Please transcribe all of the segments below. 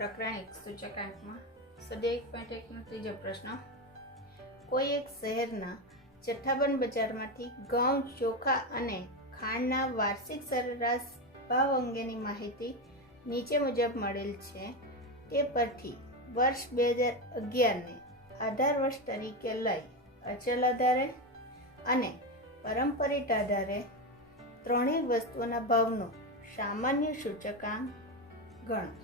પ્રકરણ 1 સૂચકાંકમાં સ્વાધ્યાય 1.1નો ત્રીજો પ્રશ્ન. કોઈ એક શહેરના જથ્થાબંધ બજારમાંથી ઘઉં, ચોખા અને ખાંડના વાર્ષિક સરેરાશ ભાવ અંગેની માહિતી નીચે મુજબ મળેલ છે. તે પરથી વર્ષ 2011ને આધાર વર્ષ તરીકે લઈ અચલ આધારે અને પારંપરિક આધારે ત્રણેય વસ્તુઓના ભાવનો સામાન્ય સૂચકાંક ગણો.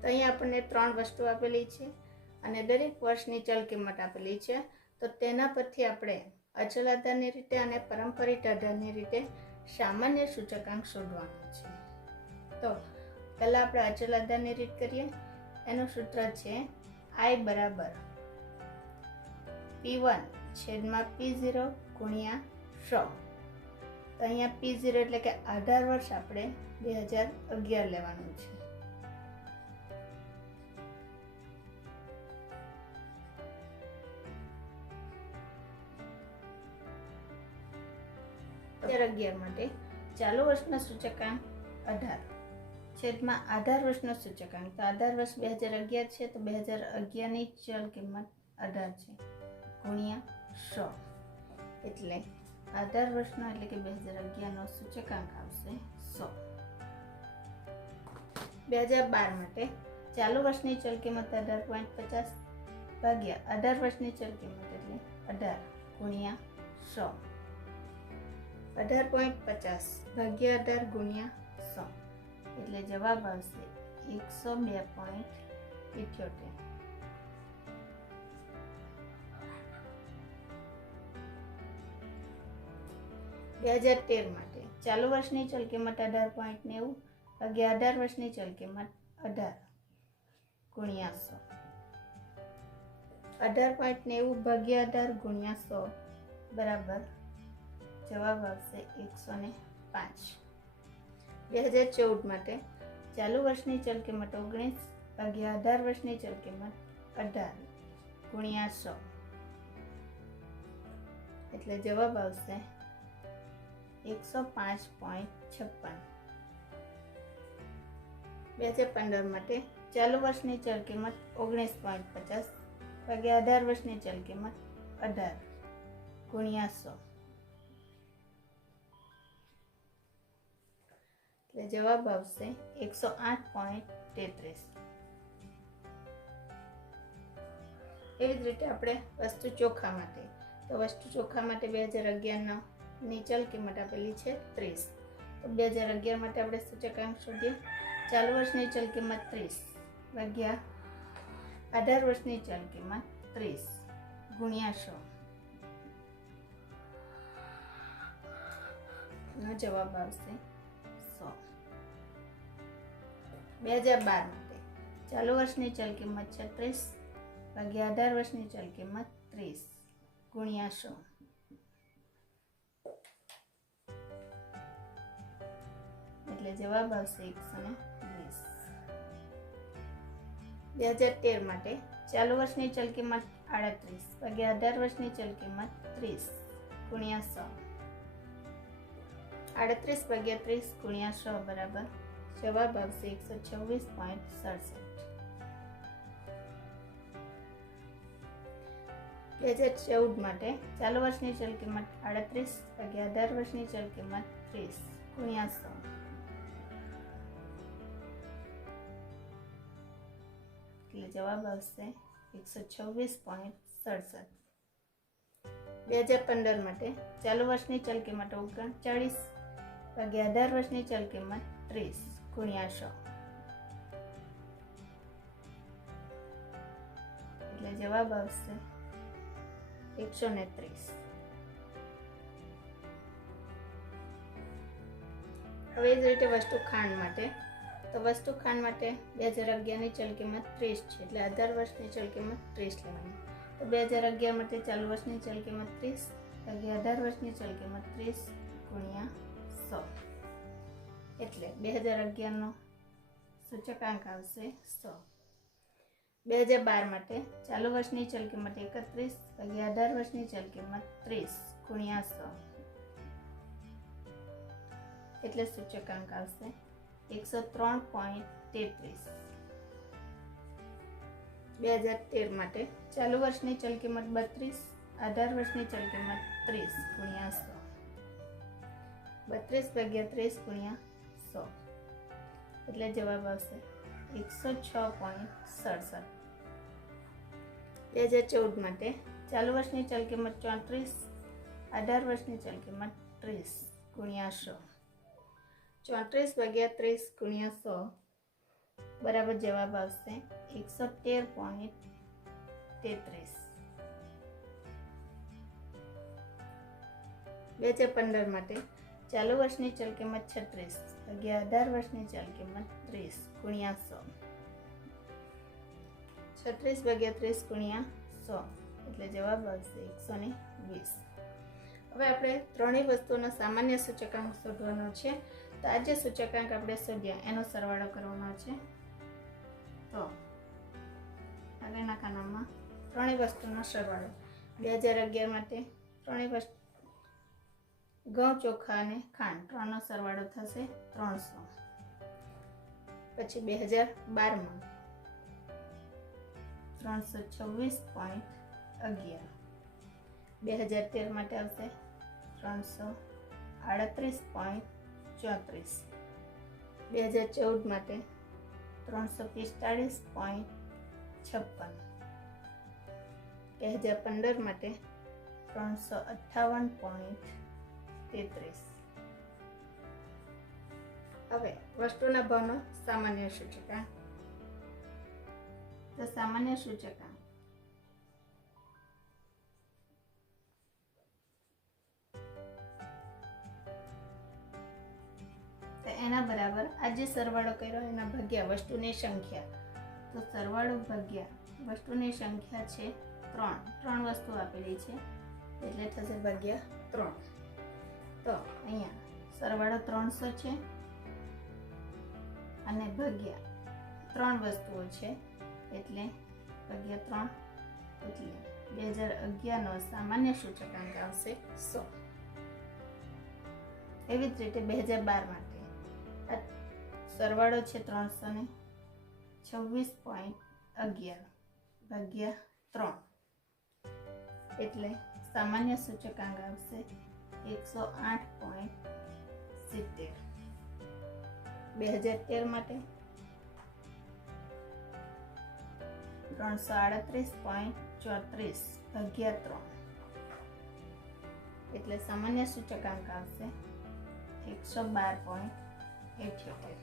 તો અહીંયા આપણને 3 વસ્તુ આપેલી છે અને દરેક વર્ષની ચલ કિંમત આપેલી છે. તો તેના પરથી આપણે અચલ આધારની રીતે અને પારંપરિક આધારની રીતે સામાન્ય સૂચકાંક શોધવાનો છે. તો પહેલા આપણે અચલ આધારની રીત કરીએ. એનું સૂત્ર છે I બરાબર P1 છેદમાં P0 ગુણ્યા 100. તો અહીંયા P0 એટલે કે આધાર વર્ષ આપણે 2011 લેવાનું છે. માટે ચાલુ વર્ષનો સૂચકાંક 18 છેદમાં આધાર વર્ષનો સૂચકાંક. તો આધાર વર્ષ 2011 છે તો 2011 ની ચલ કિંમત 18 છે ગુણ્યા 100 એટલે આધાર વર્ષનો એટલે કે 2011 નો સૂચકાંક આવશે 100. 2012 માટે ચાલુ વર્ષની ચલ કિંમત 18.50 ભાગ્યા આધાર વર્ષની ચલ કિંમત એટલે 18 ગુણ્યા 100. 18.50 ભાગ્યા 18 ગુણ્યા 100 એટલે જવાબ આવશે 102.78. માટે ચાલુ વર્ષની ચલ કિંમત 18.90 ભાગ્યા આધાર વર્ષની ચલ કિંમત 18 ગુણ્યા 100. 18.90 ભાગ્યા 18 ગુણ્યા 100 બરાબર જવાબ આવશે 105. 2014 માટે ચાલુ વર્ષની ચલ કિંમત 19 ભાગ્યા આધાર વર્ષની ચલ કિંમત 18 ગુણ્યા 100 એટલે જવાબ આવશે 105.56. 2015 માટે ચાલુ વર્ષની ચલ કિંમત 19.50 ભાગ્યા આધાર વર્ષની ચલ કિંમત 18 ગુણ્યા 100 એટલે જવાબ આવશે 108.33. એવી જ રીતે આપણે વસ્તુ ચોખા માટે. તો વસ્તુ ચોખા માટે 2011 ની ચલ કિંમત આપેલી છે 30. તો 2011 માટે આપણે સૂચકાંક શોધીએ. ચાલુ વર્ષની ચલ કિંમત 30 ભાગ્યા આધાર વર્ષની ચલ કિંમત 30 ગુણ્યા 100 નો જવાબ આવશે 100. 2012 માટે ચાલુ વર્ષની ચલ કિંમત 36 ભાગ્યા આધાર વર્ષની ચલ કિંમત 30 ગુણ્યા 100 એટલે જવાબ આવશે 120. 2013 માટે ચાલુ વર્ષની ચલ કિંમત 38 ભાગ્યા આધાર વર્ષની ચલ કિંમત 30 ગુણ્યા 100. 38 ભાગ્યા 30 ગુણ્યા 100 બરાબર જવાબ આવશે 126.67. 2014 માટે ચાલુ વર્ષની ચલ કિંમત 38 ભાગ્યા આધાર વર્ષની ચલ કિંમત 30 ગુણ્યા 100 એટલે જવાબ આવશે 126.67. 2015 માટે ચાલુ વર્ષની ચલ કિંમત 39 ભાગ્યા આધાર વર્ષની ચલ કિંમત 30 ગુણ્યા 100 એટલે જવાબ આવશે 130. હવે જ રીતે વસ્તુ ખાંડ માટે. તો વસ્તુ ખાંડ માટે 2011 ની ચલ કિંમત 30 છે એટલે આધાર વર્ષની ચલ કિંમત 30 લેવાની. તો 2011 માટે ચાલુ વર્ષની ચલ કિંમત 30 ભાગ્યા આધાર વર્ષની ચલ કિંમત 30 ગુણ્યા 100 એટલે 2011 નો સૂચકાંક આવશે 100. 2012 માટે ચાલુ વર્ષની ચલ કિંમત 31 ભાગ્યા આધાર વર્ષની ચલ કિંમત 30 ગુણ્યા 100 એટલે સૂચકાંક આવશે 103.33. 2013 માટે ચાલુ વર્ષની ચલ કિંમત 32, 18 વર્ષની ચલ કિંમત 30 ગુણ્યા 100, 32 ભાગ્યા 30 ગુણ્યા 100, એટલે જવાબ આવશે 106.67. 2014 માટે ચાલુ વર્ષની ચલ કિંમત 34, 18 વર્ષની ચલ કિંમત 30 ગુણ્યા 100, 34 ભાગ્યા 30 ગુણ્યા 100 બરાબર જવાબ આવશે 113.33. 2015 માટે ચાલુ વર્ષની ચલ કિંમત 36 ભાગ્યા 18 વર્ષની ચલ કિંમત 30 ગુણ્યા 100, 36 ભાગ્યા 30 ગુણ્યા 100 એટલે જવાબ આવશે 120. હવે આપણે ત્રણેય વસ્તુનો સામાન્ય સૂચકાંક શોધવાનો છે. તો આ જે સૂચકાંક આપણે શોધ્યા એનો સરવાળો કરવાનો છે. તો આગળના ખાનામાં ત્રણેય વસ્તુનો સરવાળો 2011 માટે ત્રણેય વસ્તુ ઘઉં, ચોખા અને ખાંડ ત્રણનો સરવાળો થશે 300. પછી 2012માં 326.11, 2013 માટે આવશે 338.34, 2014 માટે 345.56, 2015 માટે 358.33. હવે વસ્તુના ભાવનો સામાન્ય સૂચકાંક. તો સામાન્ય સૂચકાંક તો એના બરાબર આ જે સરવાળો કર્યો એના ભાગ્યા વસ્તુની સંખ્યા. તો સરવાળો ભાગ્યા વસ્તુની સંખ્યા છે 3 વસ્તુ આપેલી છે એટલે થશે ભાગ્યા 3. તો અહીંયા સરવાળો 300 છે અને ભાગ્યા 3 વસ્તુઓ છે એટલે ભાગ્યા 3 એટલે 2011નો સામાન્ય સૂચકાંક આવશે 100. એવી જ રીતે 2012 માટે આ સરવાળો છે 326.11 ભાગ્યા 3 એટલે સામાન્ય સૂચકાંક આવશે 108.70. 2013 માટે 338.34 ભાગ્યા 3 એટલે સામાન્ય સૂચકાંક આવશે 112.78.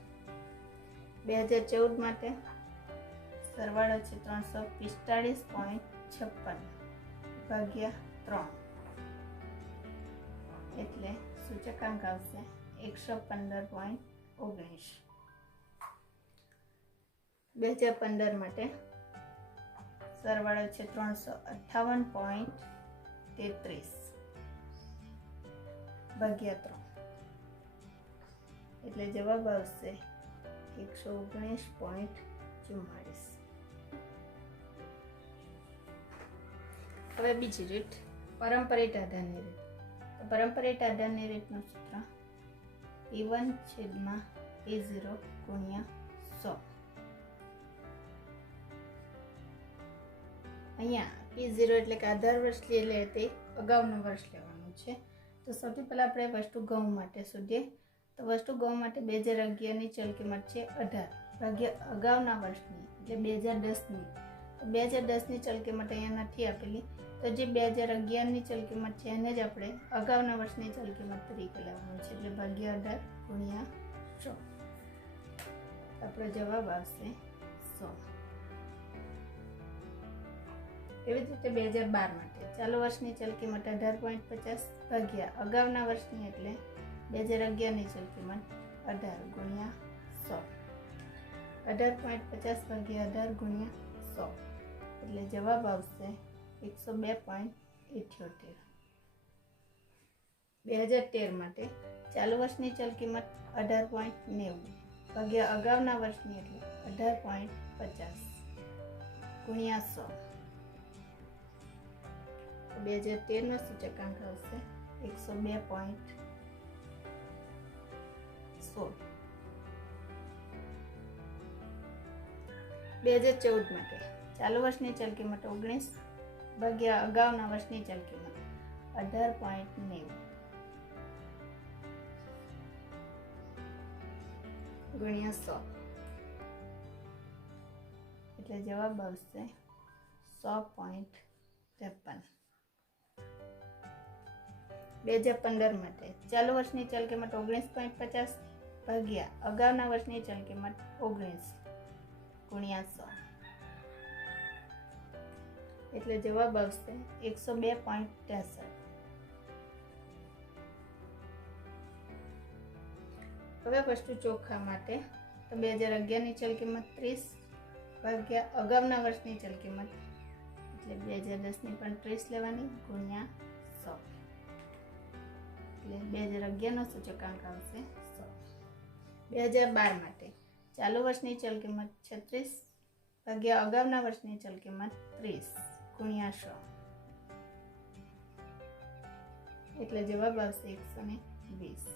2014 માટે સરવાળો છે 345.56 ભાગ્યા 3 એટલે સૂચકાંક આવશે 115.19. 2015 માટે સરવાળો છે 358.33 ભાગ્યા 3 એટલે જવાબ આવશે 119.44. હવે બીજી રીત પરંપરિત આધારની રીત. તો પરંપરિત આધારની રીતનું સૂત્ર P1 છેદમાં P0 ગુણ્યા 100. અહીંયા P0 એટલે કે આધાર વર્ષ લે તે અગાઉનું વર્ષ લેવાનું છે. તો સૌથી પહેલાં આપણે વસ્તુ ઘઉં માટે શોધીએ. તો વસ્તુ ઘઉં માટે 2011ની ચલ કિંમત છે 18 ભાગ્યા અગાઉના વર્ષની એટલે 2010ની. તો 2010ની ચલ કિંમત અહીંયા નથી આપેલી, તો જે 2011ની ચલ કિંમત છે એને જ આપણે અગાઉના વર્ષની ચલ કિંમત તરીકે લેવાનું છે એટલે ભાગ્યા 18 ગુણ્યા 100. આપણો જવાબ આવશે 100. એવી જ રીતે 2012 માટે ચાલુ વર્ષની ચલ કિંમત 18.50 ભાગ્યા અગાઉના વર્ષની એટલે 2011ની ચલ કિંમત 18 ગુણ્યા 100. 18.50 ભાગ્યા 18 ગુણ્યા 100 એટલે જવાબ આવશે 102.78. 2013 માટે ચાલુ વર્ષની ચલ કિંમત 18.90 ભાગ્યા અગાઉના વર્ષની એટલે 18.50 ગુણ્યા 100. 2013નો સૂચકાંક આવશે 102.16. 2014 માટે ચાલુ વર્ષની ચલ કિંમત 19 ભાગ્યા અગાઉના વર્ષની ચલ કિંમત 18.90 ગુણ્યા 100 એટલે જવાબ આવશે 100.53. 2015 માટે ચાલુ વર્ષની ચલ કિંમત 19.50 ભાગ્યા અગાઉના વર્ષની ચલ કિંમત 19 ગુણ્યા 100 એટલે જવાબ આવશે 102.63. હવે વસ્તુ ચોખા માટે તો 2011ની ચલ કિંમત 30 ભાગ્યા અગાઉના વર્ષની ચલ કિંમત એટલે 2010ની પણ 30 લેવાની ગુણ્યા 100 એટલે 2011નો સૂચકાંક આવશે 100. 2012 માટે ચાલુ વર્ષની ચલ કિંમત 36 ભાગ્યા અગાઉના વર્ષની ચલ કિંમત 30 ગુણ્યા 100 એટલે જવાબ આવશે 120.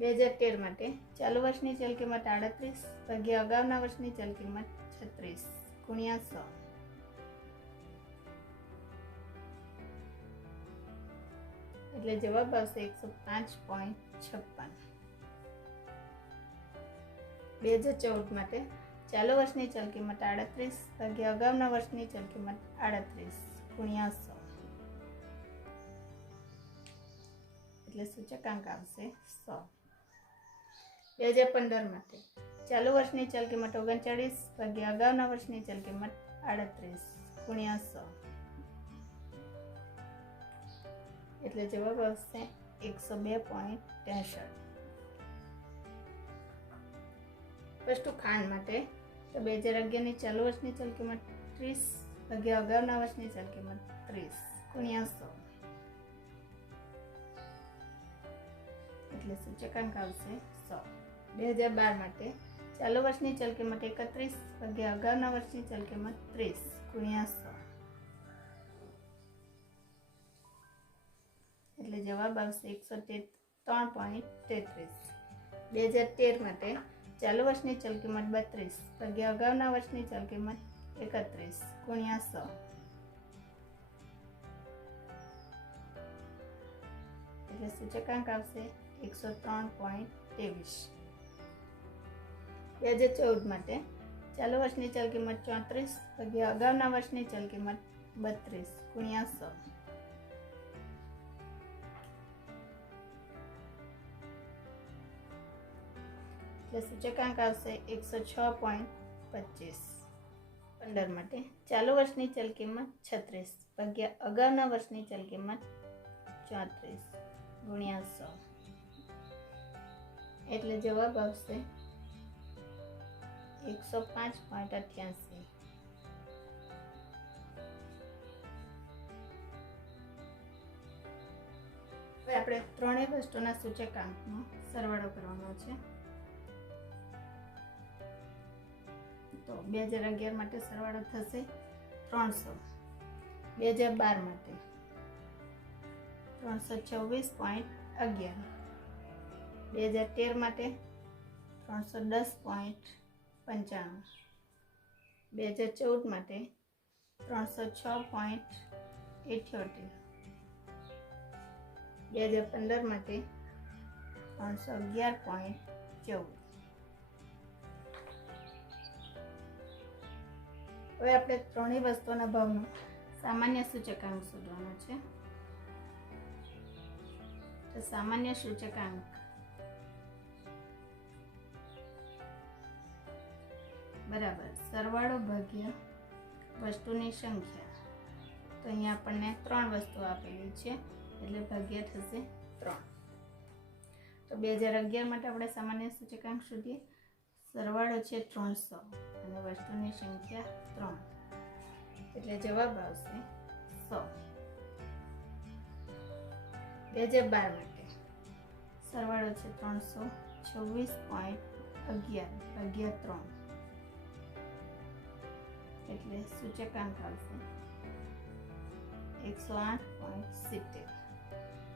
2013 માટે ચાલુ વર્ષની ચલ કિંમત 38 ભાગ્યા અગાઉના વર્ષની ચલ કિંમત 36 ગુણ્યા 100 એટલે જવાબ આવશે 105.56. 2014 માટે ચાલુ વર્ષની ચલ કિંમત 38 ભાગ્યા અગાઉના વર્ષની ચલ કિંમત 38 ગુણ્યા 100 એટલે સૂચકાંક આવશે 100. 2015 માટે ચાલુ વર્ષની ચલ કિંમત 39 ભાગ્યા અગાઉના વર્ષની ચલ કિંમત 38 ગુણ્યા 100 એટલે જવાબ આવશે 102.63. વસ્તુ ખાંડ માટે તો 2011ની ચાલુ વર્ષની ચલ કિંમત 30 ભાગ્યા અગાઉના વર્ષની ચલ કિંમત 30 ગુણ્યા 100 એટલે સૂચકાંક આવશે 100. 2012 માટે ચાલુ વર્ષની ચલ કિંમત 31 ભાગ્યા અગાઉના વર્ષની ચલ કિંમત 30 ગુણ્યા 100 એટલે જવાબ આવશે 103.33. 2013 માટે ચાલુ વર્ષની ચલ કિંમત 32 ભાગ્યા અગાઉના વર્ષની ચલ કિંમત 31 ગુણ્યા 100 એટલે સૂચકાંક આવશે 103.23. 2014 માટે ચાલુ વર્ષની ચલ કિંમત 34 ભાગ્યા અગાઉના વર્ષની ચલ કિંમત 32 ગુણ્યા 100 એટલે સૂચકાંક આવશે 106.25. 15 માટે ચાલુ વર્ષની ચલ કિંમત 36 ભાગ્યા અગાઉના વર્ષની ચલ કિંમત 34 ગુણ્યા 100 એટલે જવાબ આવશે 105.88. હવે આપણે ત્રણેય વસ્તુના સૂચકાંકનો સરવાળો કરવાનો છે. તો 2011 માટે સરવાળો થશે 300. 2012 માટે 326.11. 2013 માટે 310.95. 2014 માટે 306.78. 2015 માટે 311.14. હવે આપણે ત્રણેય વસ્તુઓના ભાવનો સામાન્ય સૂચકાંક શોધવાનો છે. તો સામાન્ય સૂચકાંક બરાબર સરવાળો ભાગ્યા વસ્તુની સંખ્યા. તો અહીંયા આપણને 3 વસ્તુ આપેલી છે એટલે ભાગ્યા થશે 3. તો 2011 માટે આપણે સામાન્ય સૂચકાંક શોધીએ. સરવાળો છે 300 અને વસ્તુની સંખ્યા 3 એટલે જવાબ આવશે 100. 2012 માટે સરવાળો છે 326.11 ભાગ્યા 3 એટલે સૂચકાંક આવશે 108.70.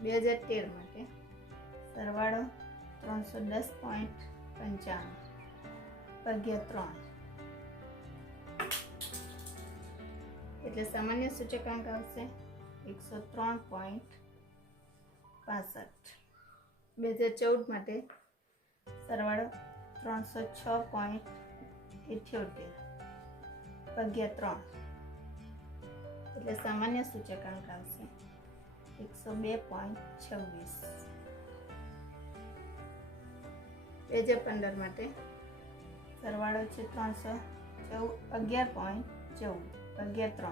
2013 માટે સરવાળો 310.95 ભાગ્યા 3 એટલે સામાન્ય સૂચકાંક આવશે 103.65. 2014 માટે સરવાળો 306.78 ભાગ્યા 3 એટલે સામાન્ય સૂચકાંક આવશે 102.26. 2015 માટે સરવાળો છે 311.14 ભાગ્યા 3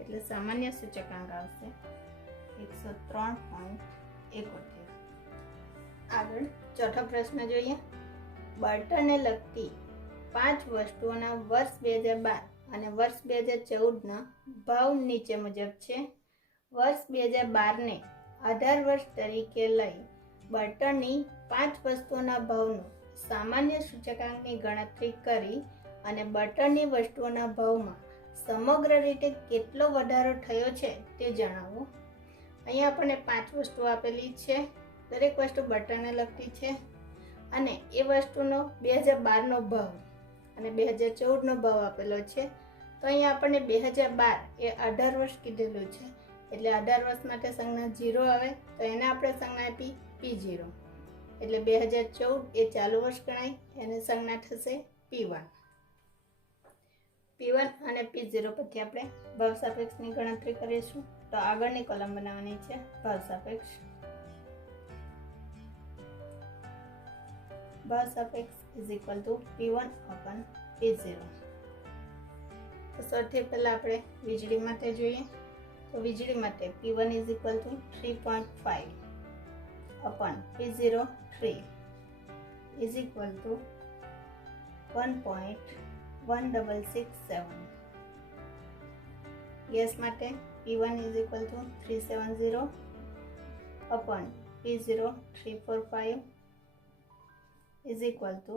એટલે સામાન્ય સૂચકાંક આવશે 103.71. આગળ ચોથો પ્રશ્ન જોઈએ. બળતણને લગતી 5 વસ્તુઓના વર્ષ 2012 અને વર્ષ 2014ના ભાવ નીચે મુજબ છે. વર્ષ 2012ને આધાર વર્ષ તરીકે લઈ બળતણની 5 વસ્તુઓના ભાવનો સામાન્ય સૂચકાંકની ગણતરી કરી અને બળતણની વસ્તુઓના ભાવમાં સમગ્ર રીતે કેટલો વધારો થયો છે તે જણાવો. અહીંયા આપણને 5 વસ્તુઓ આપેલી છે. દરેક વસ્તુ બળતણને લગતી છે અને એ વસ્તુનો 2012નો ભાવ અને 2014નો ભાવ આપેલો છે. તો અહીંયા આપણને 2012 એ 18 વર્ષ કીધેલું છે એટલે 18 વર્ષ માટે સંજ્ઞા 0 આવે તો એને આપણે સંજ્ઞા આપી P0 એટલે 2014 એ ચાલુ વર્ષ ગણાય. એને સંજ્ઞા થશે P1 અને P0 પછી આપણે ભાવ સાપેક્ષની ગણતરી કરીશું. તો આગળની કોલમ બનાવવાની છે ભાવ સાપેક્ષ. ભાવ સાપેક્ષ is equal to P1 અપન P0. તો સૌથી પહેલા આપણે વીજળી માટે જોઈએ. તો વીજળી માટે P1 is equal to 3.5 અપન P0 3 is equal to 1.1667. Gas માટે P1 is equal to 370 અપન P0 345 is equal to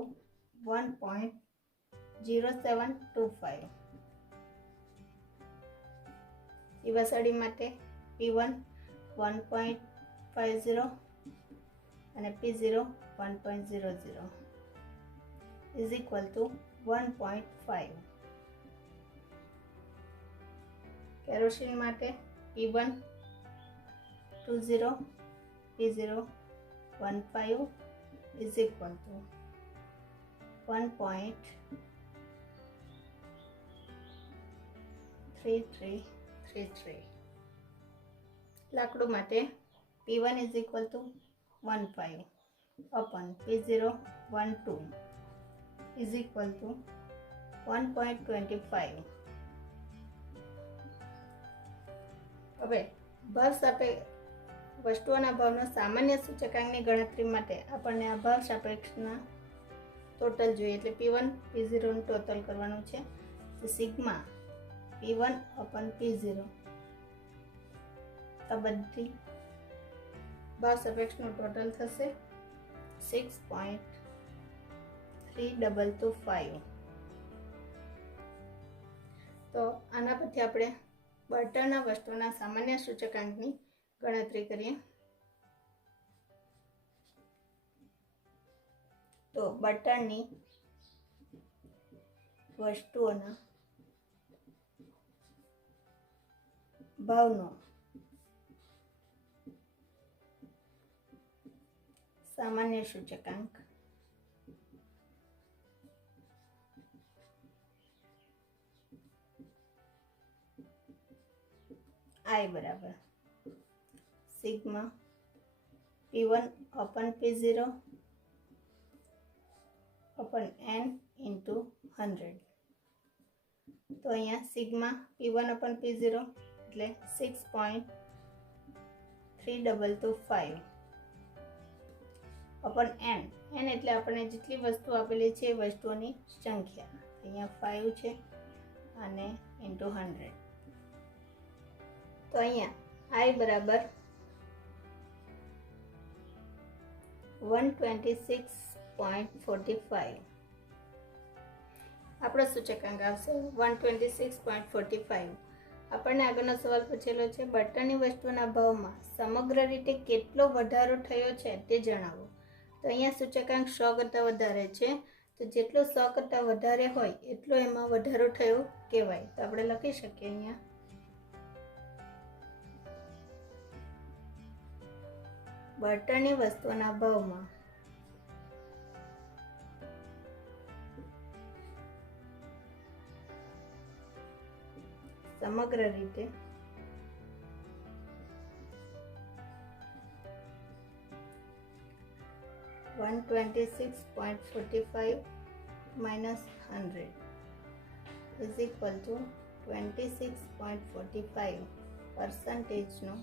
1.0725. પીવાસળી માટે P1 1.50 અને P0 1.00 is equal to 1.5. Kerosene માટે P1 20 P0 15 is equal to 1.3333. લાકડું માટે P1 is equal to 15 અપન P0 12 is equal to 1.25. હવે ભાવ વસ્તુઓના ભાવનો સામાન્ય સૂચકાંકની ગણતરી માટે આપણને આ ભાવ સાપેક્ષના ટોટલ જોઈએ એટલે P1 P0 નું ટોટલ કરવાનું છે. તો સિગ્મા P1 અપન P0 આ બધી ભાવ સાપેક્ષનું ટોટલ થશે 6.3225. તો આના પરથી આપણે બળતણના વસ્તુના સામાન્ય સૂચકાંકની ગણતરી કરીએ. તો બળતણની વસ્તુઓના ભાવનો સામાન્ય સૂચકાંક I બરાબર sigma P1 અપન P0 અપન n into 100. તો અહીંયા સિગ્મા P1 અપન P0 એટલે 6.3225 અપન n. n એટલે આપણને જેટલી વસ્તુ આપેલી છે એ વસ્તુઓની સંખ્યા. અહીંયા 5 છે અને ઇન્ટુ 100. તો અહીંયા I બરાબર 126.45. આપણો સૂચકાંક આવશે 126.45. આપણને આગળનો સવાલ પૂછેલો છે બળતણની વસ્તુના ભાવમાં સમગ્ર રીતે કેટલો વધારો થયો છે તે જણાવો. તો અહીંયા સૂચકાંક 100 કરતાં વધારે છે તો જેટલો 100 કરતાં વધારે હોય એટલો એમાં વધારો થયો કહેવાય. તો આપણે લખી શકીએ અહીંયા બળતણની વસ્તુઓના ભાવમાં સમગ્ર રીતે $126.45 minus 100 is equal to 26.45% નો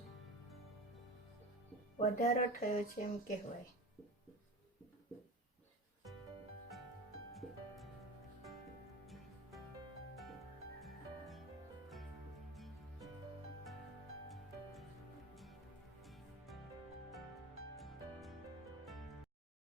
વધારો થયો છે એમ કહેવાય.